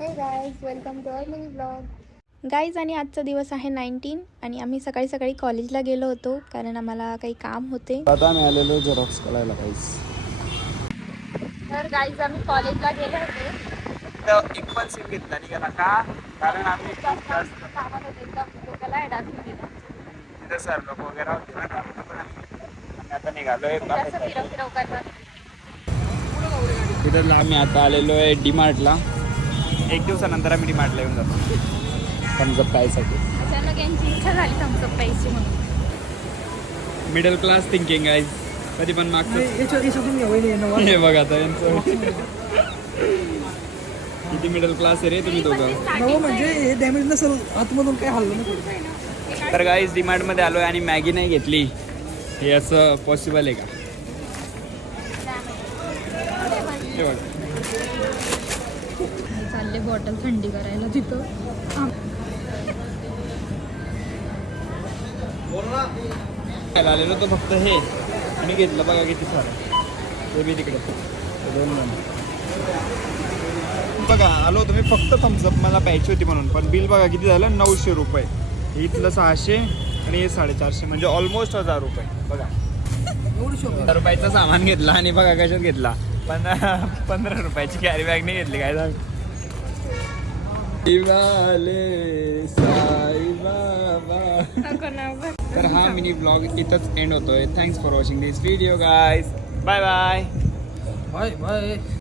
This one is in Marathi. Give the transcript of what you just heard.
हे guys, welcome to our mini blog. Guys, आणि आजचा दिवस आहे 19 आणि आम्ही सकाळी सकाळी कॉलेजला गेलो होतो कारण आम्हाला काही काम होते. आता आम्ही आलेलो झेरॉक्स करायला काहीच. तर गाईज, आम्ही कॉलेजला गेलो होतो. एक पण सीट घेतला नाही गेला का, कारण आम्ही तिथे सर लोक वगैरे होते ना, आम्ही आता निघालोय. तिथं आम्ही आता आलेलो आहे डीमार्टला. एक दिवसानंतर आम्ही डीमार्टला येऊन जातो थम्सअप प्यायसाठी. अचानक यांची इच्छा झाली थम्सअप प्यायची म्हणून. मिडल क्लास थिंकिंग आहे. कधी पण मागचं हे बघा आता यांचं किती मिडल क्लास आहे रे तुम्ही दोघं. म्हणजे हे डॅमेज नसेल आतमधून काय हल्लं नाही. तर गाईज डीमार्टमध्ये आलोय आणि मॅगी नाही घेतली. हे असं पॉसिबल आहे का? हे बघ, चालले बॉटल थंडी करायला तिथं. आलेलो तो फक्त हे आणि घेतलं बघा किती सारं. ते बी तिकडे दोन बघा आलो तुम्ही फक्त थम्सअप मला प्यायची होती म्हणून. पण बिल बघा किती झालं, 900 रुपये. इथलं 600 आणि हे 450, म्हणजे ऑलमोस्ट 1000 रुपये. बघा 1000 रुपयाचं सामान घेतला आणि बघा कशात घेतला. पण 15 रुपयाची कॅरी बॅग नाही घेतली. काय झालं? साई बाबा. तर हा मिनी ब्लॉग इथंच एंड होतोय. Thanks for watching this video guys. Bye bye. Bye bye.